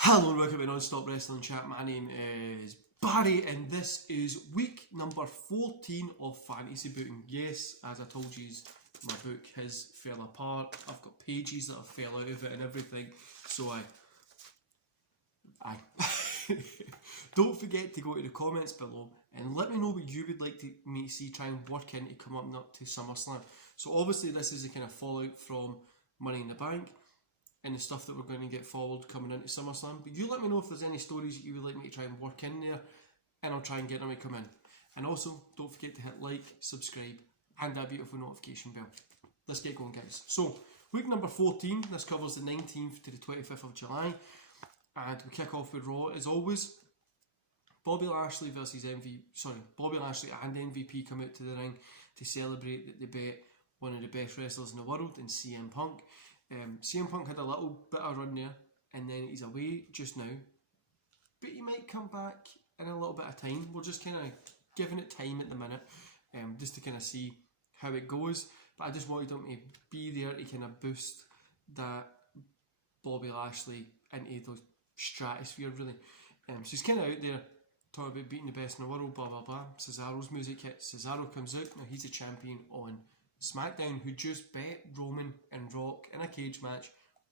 Hello and welcome to Non-Stop Wrestling Chat. My name is Barry and this is week number 14 of Fantasy Booking. Yes, as I told you, my book has fell apart. I've got pages that have fell out of it and everything. So I don't forget to go to the comments below and let me know what you would like me to see try and work in to come up to SummerSlam. So obviously this is a kind of fallout from Money in the Bank and the stuff that we're going to get forward coming into SummerSlam. But you let me know if there's any stories that you would like me to try and work in there, and I'll try and get them to come in. And also, don't forget to hit like, subscribe, and that beautiful notification bell. Let's get going, guys. So, week number 14, this covers the 19th to the 25th of July, and we kick off with Raw, as always. Bobby Lashley and MVP come out to the ring to celebrate that they bet one of the best wrestlers in the world in CM Punk. CM Punk had a little bit of run there and then he's away just now, but he might come back in a little bit of time. We're just kind of giving it time at the minute, just to kind of see how it goes, but I just wanted him to be there to kind of boost that Bobby Lashley into the stratosphere really. So he's kind of out there talking about beating the best in the world, blah blah blah. Cesaro's music hits, Cesaro comes out, now he's a champion on SmackDown, who just bet Roman and Rock in a cage match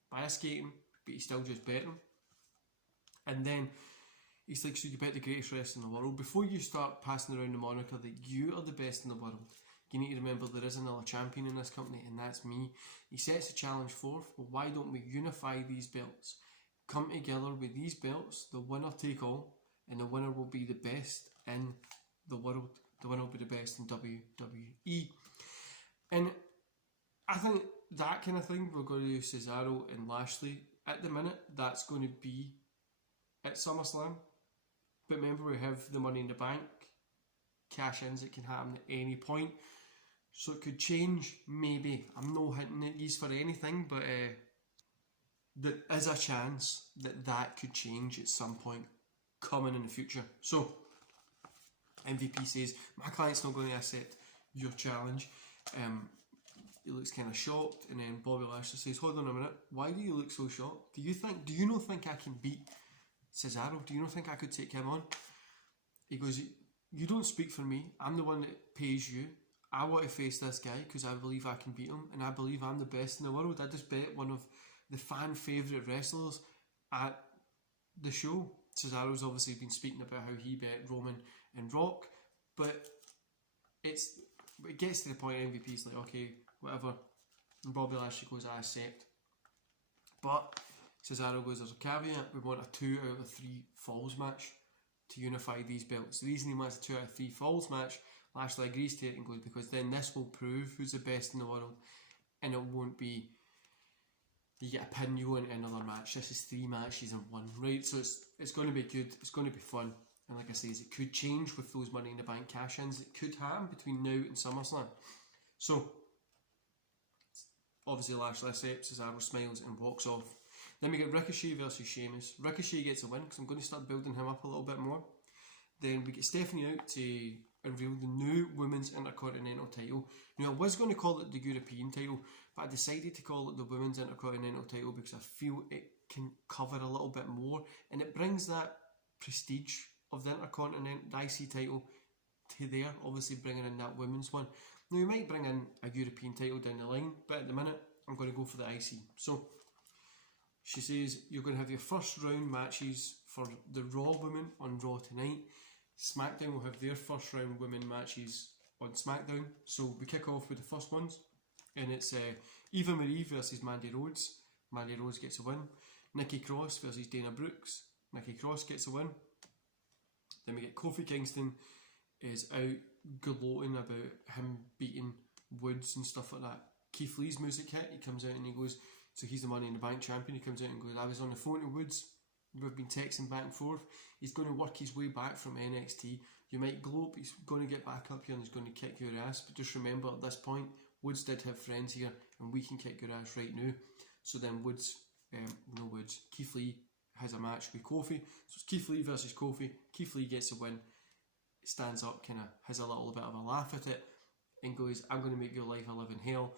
by a skating, but he still just bet him. And then he's like, so you bet the greatest wrestler in the world. Before you start passing around the moniker that you are the best in the world, you need to remember there is another champion in this company, and that's me. He sets a challenge forth. Well, why don't we unify these belts? Come together with these belts, the winner take all, and the winner will be the best in the world. The winner will be the best in WWE. And I think that kind of thing, we're going to do Cesaro and Lashley. At the minute, that's going to be at SummerSlam. But remember, we have the Money in the Bank cash-ins that can happen at any point. So it could change, maybe. I'm not hinting at these for anything, but there is a chance that that could change at some point coming in the future. So, MVP says, my client's not going to accept your challenge. He looks kind of shocked, and then Bobby Lashley says, hold on a minute, why do you look so shocked? Do you not think I can beat Cesaro? Do you not think I could take him on? He goes, you don't speak for me, I'm the one that pays you. I want to face this guy because I believe I can beat him, and I believe I'm the best in the world. I just bet one of the fan favourite wrestlers at the show. Cesaro's obviously been speaking about how he bet Roman and Rock, but it gets to the point MVP's like, okay, whatever. And Bobby Lashley goes, I accept. But Cesaro goes, there's a caveat, we want a 2 out of 3 falls match to unify these belts. The reason he wants a 2 out of 3 falls match, Lashley agrees to it and goes, because then this will prove who's the best in the world, and it won't be you get a pin, you go into another match. This is 3 matches in 1, right? So it's going to be good, it's going to be fun. And like I say, it could change with those Money in the Bank cash-ins. It could happen between now and SummerSlam. So, obviously Lashley accepts, Cesaro smiles and walks off. Then we get Ricochet versus Sheamus. Ricochet gets a win because I'm going to start building him up a little bit more. Then we get Stephanie out to unveil the new Women's Intercontinental title. Now, I was going to call it the European title, but I decided to call it the Women's Intercontinental title because I feel it can cover a little bit more, and it brings that prestige of the Intercontinental, the IC title, to there, obviously bringing in that women's one. Now, we might bring in a European title down the line, but at the minute, I'm going to go for the IC. So, she says, you're going to have your first round matches for the Raw women on Raw tonight. SmackDown will have their first round women matches on SmackDown. So, we kick off with the first ones, and it's Eva Marie versus Mandy Rhodes. Mandy Rhodes gets a win. Nikki Cross versus Dana Brooks. Nikki Cross gets a win. Then we get Kofi Kingston is out gloating about him beating Woods and stuff like that. Keith Lee's music hit, he comes out and he goes, so he's the Money in the Bank champion, he comes out and goes, I was on the phone to Woods, we've been texting back and forth, he's going to work his way back from NXT, you might gloat, he's going to get back up here and he's going to kick your ass, but just remember at this point, Woods did have friends here and we can kick your ass right now. So then Keith Lee has a match with Kofi. So it's Keith Lee versus Kofi. Keith Lee gets a win, stands up, kind of has a little bit of a laugh at it, and goes, I'm going to make your life a living hell.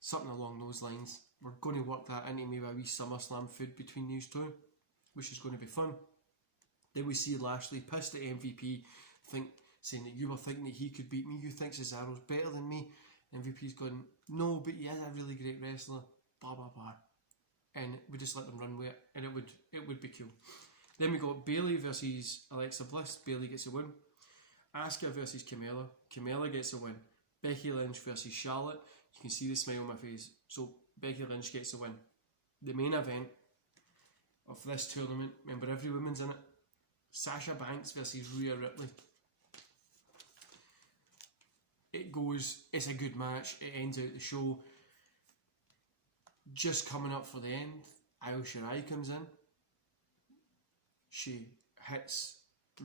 Something along those lines. We're going to work that into maybe a wee SummerSlam feud between these two. which is going to be fun. Then we see Lashley pissed at MVP, saying that you were thinking that he could beat me. You think Cesaro's better than me. MVP's going, no, but he is a really great wrestler. Blah blah blah. And we just let them run with it, and it would be cool. Then we got Bayley versus Alexa Bliss. Bayley gets a win. Asuka versus Camilla. Camilla gets a win. Becky Lynch versus Charlotte. You can see the smile on my face. So Becky Lynch gets a win. The main event of this tournament, remember every woman's in it. Sasha Banks versus Rhea Ripley. It's a good match. It ends out the show. Just coming up for the end, Io Shirai comes in. She hits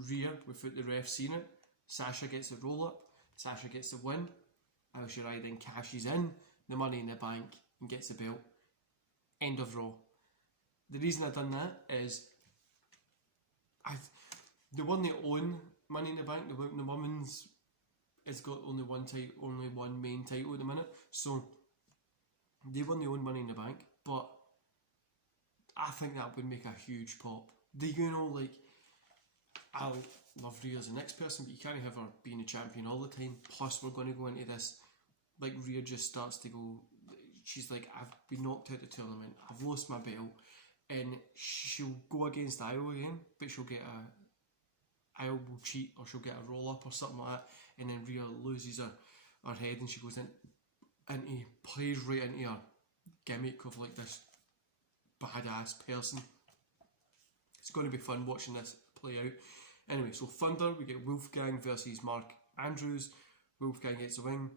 Rhea without the ref seeing it. Sasha gets the roll up. Sasha gets the win. Io Shirai then cashes in the Money in the Bank and gets the belt. End of Raw. The reason I've done that is the one they own Money in the Bank, the women's, it's got only one main title at the minute. So they won their own Money in the Bank, but I think that would make a huge pop. I love Rhea as the next person, but you can't have her being a champion all the time. Plus, we're going to go into this, like, Rhea just starts to go, she's like, I've been knocked out of the tournament, I've lost my belt, and she'll go against Io again, but she'll get Io will cheat, or she'll get a roll up or something like that, and then Rhea loses her head, and she goes in, and he plays right into her gimmick of like this badass person. It's going to be fun watching this play out. Anyway, so Thunder, we get Wolfgang versus Mark Andrews. Wolfgang gets a win.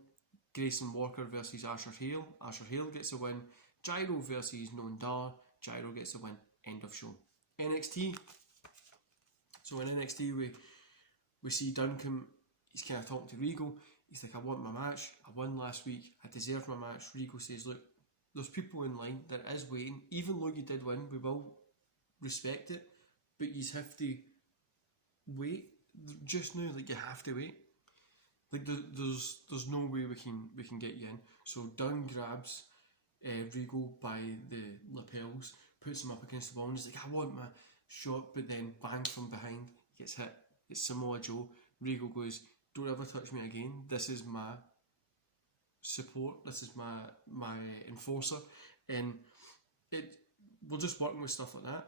Grayson Walker versus Asher Hale. Asher Hale gets a win. Gyro versus Noam Dar. Gyro gets a win. End of show. NXT. So in NXT we see Duncan. He's kind of talking to Regal. He's like, I want my match. I won last week. I deserve my match. Regal says, look, there's people in line that is waiting. Even though you did win, we will respect it. But you have to wait. Just now, like, you have to wait. Like, there's no way we can get you in. So Dunn grabs Regal by the lapels, puts him up against the wall, and he's like, I want my shot. But then bang from behind, he gets hit. It's Samoa Joe. Regal goes, don't ever touch me again. This is my support. This is my enforcer, and we're just working with stuff like that.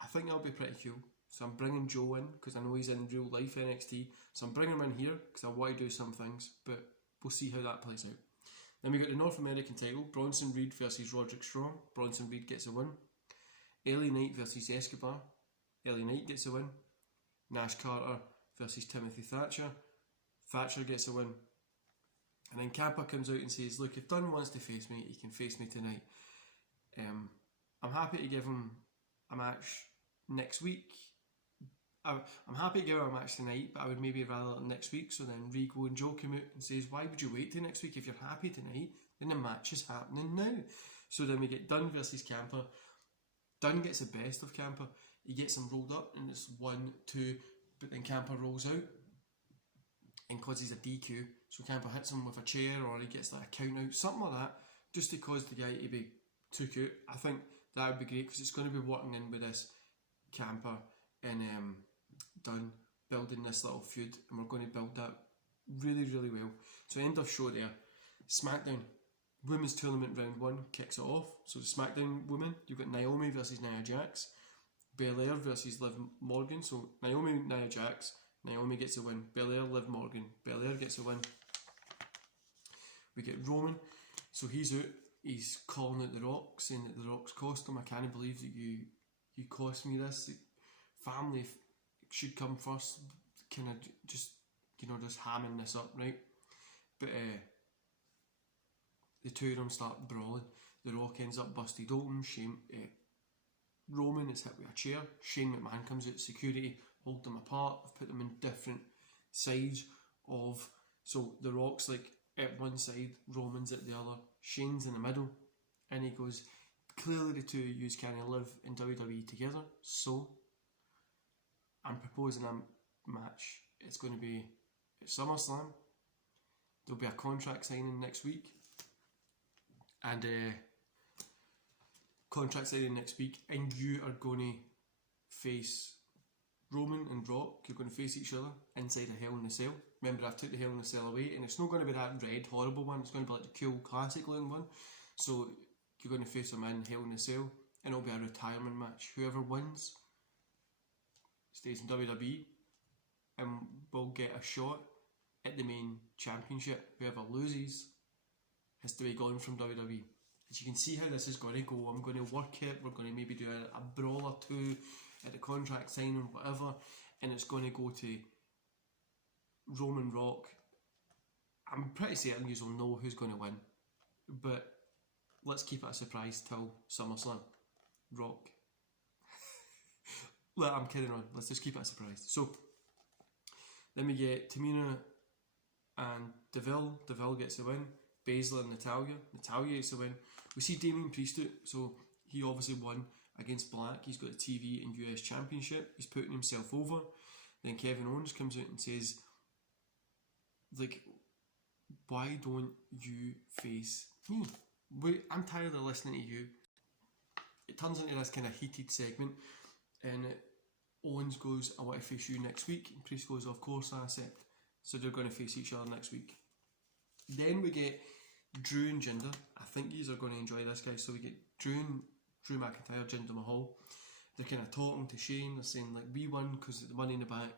I think that'll be pretty cool. So I'm bringing Joe in because I know he's in real life NXT. So I'm bringing him in here because I want to do some things, but we'll see how that plays out. Then we got the North American title: Bronson Reed versus Roderick Strong. Bronson Reed gets a win. LA Knight versus Escobar. LA Knight gets a win. Nash Carter versus Timothy Thatcher. Thatcher gets a win. And then Ciampa comes out and says, look, if Dunn wants to face me, he can face me tonight. I'm happy to give him a match next week. I'm happy to give him a match tonight, but I would maybe rather next week. So then Rico and Joe come out and says, why would you wait till next week? If you're happy tonight, then the match is happening now. So then we get Dunn versus Ciampa. Dunn gets the best of Ciampa. He gets him rolled up and it's 1, 2, but then Ciampa rolls out and causes a DQ. So Ciampa hits him with a chair, or he gets like a count out, something like that, just to cause the guy to be took out. I think that would be great because it's going to be working in with this Ciampa and Dunn building this little feud, and we're going to build that really, really well. So end of show there. SmackDown Women's Tournament Round 1 kicks it off. So the SmackDown women, you've got Naomi versus Nia Jax, Belair versus Liv Morgan. So Naomi, Nia Jax. Naomi gets a win. Belair, Liv Morgan. Belair gets a win. We get Roman. So he's out. He's calling out The Rock, saying that The Rock's cost him. I can't believe that you cost me this. Family should come first. Kind of just hamming this up, right? But the two of them start brawling. The Rock ends up busted open. Roman is hit with a chair. Shane McMahon comes out, security, hold them apart. I've put them in different sides of. So The Rock's like at one side, Roman's at the other, Shane's in the middle, and he goes, clearly the two of you can't live in WWE together, so I'm proposing a match. It's going to be at SummerSlam. There'll be a contract signing next week, and contract signing next week, and you are going to face Roman and Rock. You're going to face each other inside a Hell in a Cell. Remember, I took the Hell in a Cell away, and it's not going to be that red horrible one. It's going to be like the cool classic looking one. So you're going to face them in Hell in a Cell, and it'll be a retirement match. Whoever wins stays in WWE and will get a shot at the main championship. Whoever loses has to be gone from WWE. As you can see how this is going to go, I'm going to work it. We're going to maybe do a brawl or two at the contract signing, whatever, and it's going to go to Roman Rock. I'm pretty certain you will know who's going to win, but let's keep it a surprise till SummerSlam. Rock. Look, I'm kidding on. Let's just keep it a surprise. So then we get Tamina and Deville. Deville gets the win. Baszler and Natalia. Natalia gets the win. We see Damien Priest out, so he obviously won against Black. He's got the TV and US Championship. He's putting himself over. Then Kevin Owens comes out and says, like, why don't you face me? I'm tired of listening to you. It turns into this kind of heated segment, and Owens goes, I want to face you next week. And Priest goes, of course I accept. So they're going to face each other next week. Then we get Drew and Jinder. I think you are going to enjoy this, guys. So we get Drew McIntyre, Jinder Mahal. They're kind of talking to Shane. They're saying, like, we won because the Money in the Bank.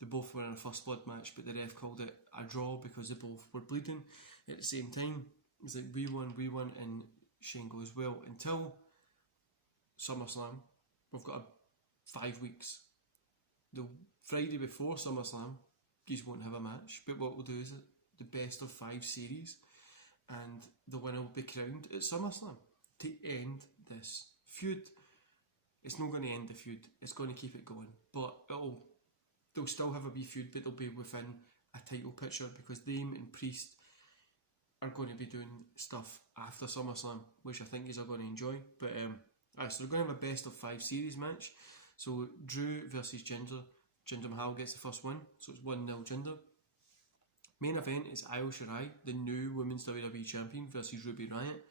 They both were in a first blood match, but the ref called it a draw because they both were bleeding at the same time. It's like, we won, and Shane goes, well, until SummerSlam, we've got 5 weeks. The Friday before SummerSlam, you won't have a match, but what we'll do is the best of 5 series, and the winner will be crowned at SummerSlam to end this feud. It's not going to end the feud, it's going to keep it going, but they'll still have a wee feud, but they'll be within a title picture because Dame and Priest are going to be doing stuff after SummerSlam, which I think is are going to enjoy. But so they're going to have a best of 5 series match. So Drew versus Jinder. Jinder Mahal gets the first win, so it's 1-0 Jinder. Main event is Io Shirai, the new Women's WWE Champion, versus Ruby Riott.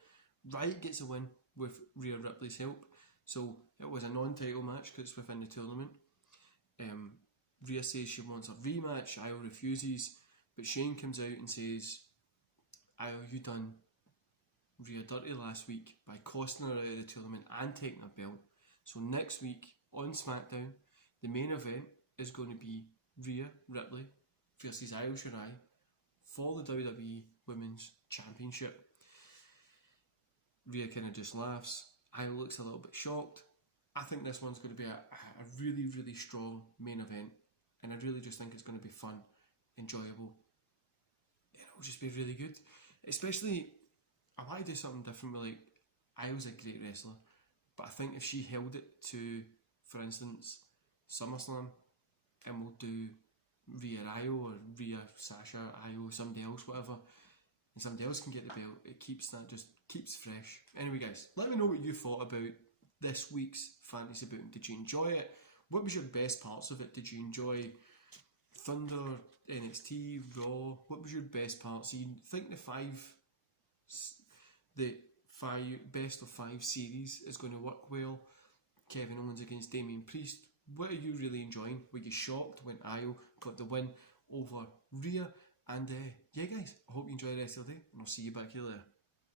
Riott gets a win with Rhea Ripley's help, so it was a non-title match because it's within the tournament. Rhea says she wants a rematch. Io refuses, but Shane comes out and says, Io, you done Rhea dirty last week by costing her out of the tournament and taking her belt. So next week on SmackDown, the main event is going to be Rhea Ripley versus Io Shirai for the WWE Women's Championship. Rhea kind of just laughs. Io looks a little bit shocked. I think this one's going to be a really, really strong main event, and I really just think it's going to be fun, enjoyable. It'll just be really good. Especially, I want to do something different with, like, Io's a great wrestler, but I think if she held it to, for instance, SummerSlam, and we'll do Rhea Io or Rhea Sasha Io, somebody else, whatever, and somebody else can get the belt, it keeps fresh. Anyway, guys, let me know what you thought about this week's fantasy booking. Did you enjoy it? What was your best parts of it? Did you enjoy Thunder, NXT, Raw? What was your best parts? So you think the best of 5 series is going to work well? Kevin Owens against Damien Priest. What are you really enjoying? Were you shocked when Io got the win over Rhea? And yeah, guys, I hope you enjoy the rest of the day, and I'll see you back here later.